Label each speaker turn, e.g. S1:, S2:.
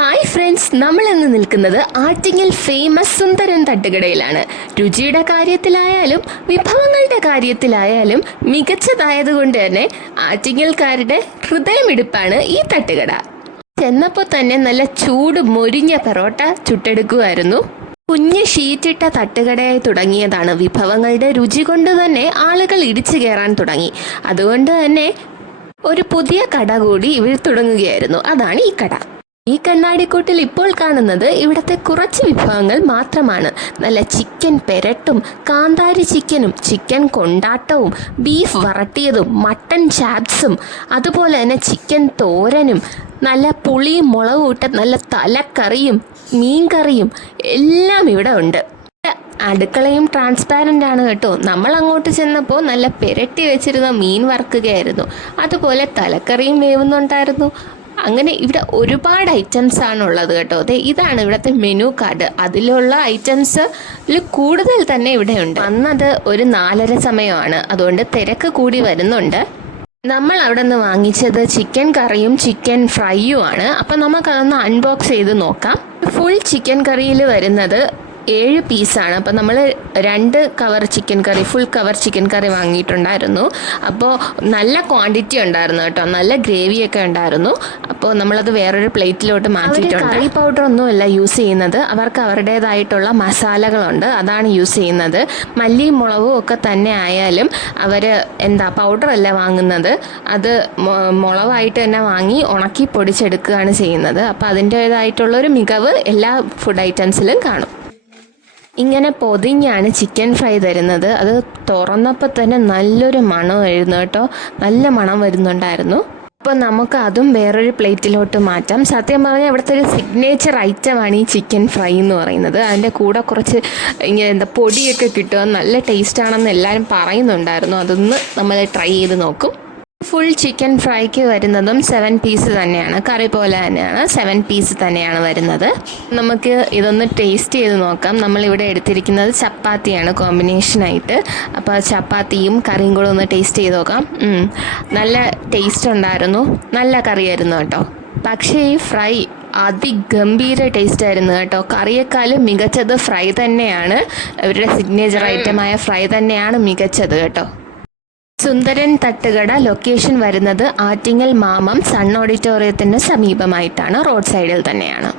S1: Hi friends നമ്മൾ ഇന്ന് നിൽക്കുന്നത് ആറ്റിങ്ങൽ ഫേമസ് സുന്ദരൻ തട്ടുകടയിലാണ്. രുചിയുടെ കാര്യത്തിലായാലും വിഭവങ്ങളുടെ കാര്യത്തിലായാലും മികച്ചതായതുകൊണ്ട് തന്നെ ആറ്റിങ്ങൽക്കാരുടെ ഹൃദയമിടിപ്പാണ് ഈ തട്ടുകട. ചെന്നപ്പോൾ തന്നെ നല്ല ചൂട് മൊരിഞ്ഞ പെറോട്ട ചുട്ടെടുക്കുമായിരുന്നു. കുഞ്ഞ് ഷീറ്റിട്ട തട്ടുകടയായി തുടങ്ങിയതാണ് വിഭവങ്ങളുടെ രുചി കൊണ്ട് തന്നെ ആളുകൾ ഇടിച്ചു കയറാൻ തുടങ്ങി. അതുകൊണ്ട് തന്നെ ഒരു പുതിയ കട കൂടി ഇവർ തുടങ്ങുകയായിരുന്നു. അതാണ് ഈ കട. ഈ കണ്ണാടിക്കൂട്ടിൽ ഇപ്പോൾ കാണുന്നത് ഇവിടുത്തെ കുറച്ച് വിഭവങ്ങൾ മാത്രമാണ്. നല്ല ചിക്കൻ പെരട്ടും കാന്താരി ചിക്കനും ചിക്കൻ കൊണ്ടാട്ടവും ബീഫ് വറട്ടിയതും മട്ടൻ ചാപ്സും അതുപോലെ തന്നെ ചിക്കൻ തോരനും നല്ല പുളിയും മുളകും ഇട്ട നല്ല തലക്കറിയും മീൻകറിയും എല്ലാം ഇവിടെ ഉണ്ട്. അടുക്കളയും ട്രാൻസ്പാരന്റ് ആണ് കേട്ടോ. നമ്മൾ അങ്ങോട്ട് ചെന്നപ്പോൾ നല്ല പെരട്ടി വെച്ചിരുന്ന മീൻ വറുക്കുകയായിരുന്നു. അതുപോലെ തലക്കറിയും വേവുന്നുണ്ടായിരുന്നു. അങ്ങനെ ഇവിടെ ഒരുപാട് ഐറ്റംസ് ആണ് ഉള്ളത് കേട്ടോ. അതെ ഇതാണ് ഇവിടുത്തെ മെനു കാർഡ് അതിലുള്ള ഐറ്റംസ് കൂടുതൽ തന്നെ ഇവിടെ ഉണ്ട്. അന്നത് ഒരു നാലര സമയമാണ്. അതുകൊണ്ട് തിരക്ക് കൂടി വരുന്നുണ്ട്. നമ്മൾ അവിടെ നിന്ന് വാങ്ങിച്ചത് ചിക്കൻ കറിയും ചിക്കൻ ഫ്രൈയും ആണ്. അപ്പം നമുക്കതൊന്ന് അൺബോക്സ് ചെയ്ത് നോക്കാം. ഫുൾ ചിക്കൻ കറിയിൽ വരുന്നത് ഏഴ് പീസാണ്. അപ്പോൾ നമ്മൾ രണ്ട് cover chicken curry full cover chicken curry വാങ്ങിയിട്ടുണ്ടായിരുന്നു. അപ്പോൾ നല്ല ക്വാണ്ടിറ്റി ഉണ്ടായിരുന്നു കേട്ടോ. നല്ല ഗ്രേവിയൊക്കെ ഉണ്ടായിരുന്നു. അപ്പോൾ നമ്മളത് വേറൊരു പ്ലേറ്റിലോട്ട് മാറ്റിയിട്ടുണ്ട്. കറി പൗഡർ ഒന്നുമല്ല യൂസ് ചെയ്യുന്നത്. അവർക്ക് അവരുടേതായിട്ടുള്ള മസാലകളുണ്ട്. അതാണ് യൂസ് ചെയ്യുന്നത്. മല്ലിയും മുളകും ഒക്കെ തന്നെ ആയാലും അവർ എന്താ പൗഡർ അല്ല വാങ്ങുന്നത്. അത് മുളകായിട്ട് തന്നെ വാങ്ങി ഉണക്കി പൊടിച്ചെടുക്കുകയാണ് ചെയ്യുന്നത്. അപ്പോൾ അതിന്റേതായിട്ടുള്ളൊരു മികവ് എല്ലാ ഫുഡ് ഐറ്റംസിലും കാണും. ഇങ്ങനെ പൊതിഞ്ഞാണ് ചിക്കൻ ഫ്രൈ തരുന്നത്. അത് തുറന്നപ്പോൾ തന്നെ നല്ലൊരു മണമായിരുന്നു കേട്ടോ. നല്ല മണം വരുന്നുണ്ടായിരുന്നു. അപ്പോൾ നമുക്ക് അതും വേറൊരു പ്ലേറ്റിലോട്ട് മാറ്റാം. സത്യം പറഞ്ഞാൽ ഇവിടുത്തെ ഒരു സിഗ്നേച്ചർ ഐറ്റമാണ് ഈ ചിക്കൻ ഫ്രൈ എന്ന് പറയുന്നത്. അതിന്റെ കൂടെ കുറച്ച് ഇങ്ങനെ എന്താ പൊടിയൊക്കെ കിട്ടുക നല്ല ടേസ്റ്റ് ആണെന്ന് എല്ലാവരും പറയുന്നുണ്ടായിരുന്നു. അതൊന്ന് നമ്മൾ ട്രൈ ചെയ്ത് നോക്കും. ഫുൾ ചിക്കൻ ഫ്രൈക്ക് വരുന്നതും സെവൻ പീസ് തന്നെയാണ്. കറി പോലെ തന്നെയാണ്. സെവൻ പീസ് തന്നെയാണ് വരുന്നത്. നമുക്ക് ഇതൊന്ന് ടേസ്റ്റ് ചെയ്ത് നോക്കാം. നമ്മളിവിടെ എടുത്തിരിക്കുന്നത് ചപ്പാത്തിയാണ് കോമ്പിനേഷനായിട്ട് അപ്പോൾ ചപ്പാത്തിയും കറിയും കൂടെ ഒന്ന് ടേസ്റ്റ് ചെയ്ത് നോക്കാം. നല്ല ടേസ്റ്റ് ഉണ്ടായിരുന്നു. നല്ല കറിയായിരുന്നു കേട്ടോ. പക്ഷേ ഈ ഫ്രൈ അതിഗംഭീര ടേസ്റ്റ് ആയിരുന്നു കേട്ടോ. കറിയേക്കാളും മികച്ചത് ഫ്രൈ തന്നെയാണ്. അവരുടെ സിഗ്നേച്ചർ ഐറ്റമായ ഫ്രൈ തന്നെയാണ് മികച്ചത് കേട്ടോ. സുന്ദരൻ തട്ടുകട ലൊക്കേഷൻ വരുന്നത് ആറ്റിങ്ങൽ മാമം സൺ ഓഡിറ്റോറിയത്തിന് സമീപമായിട്ടാണ് റോഡ് സൈഡിൽ തന്നെയാണ്.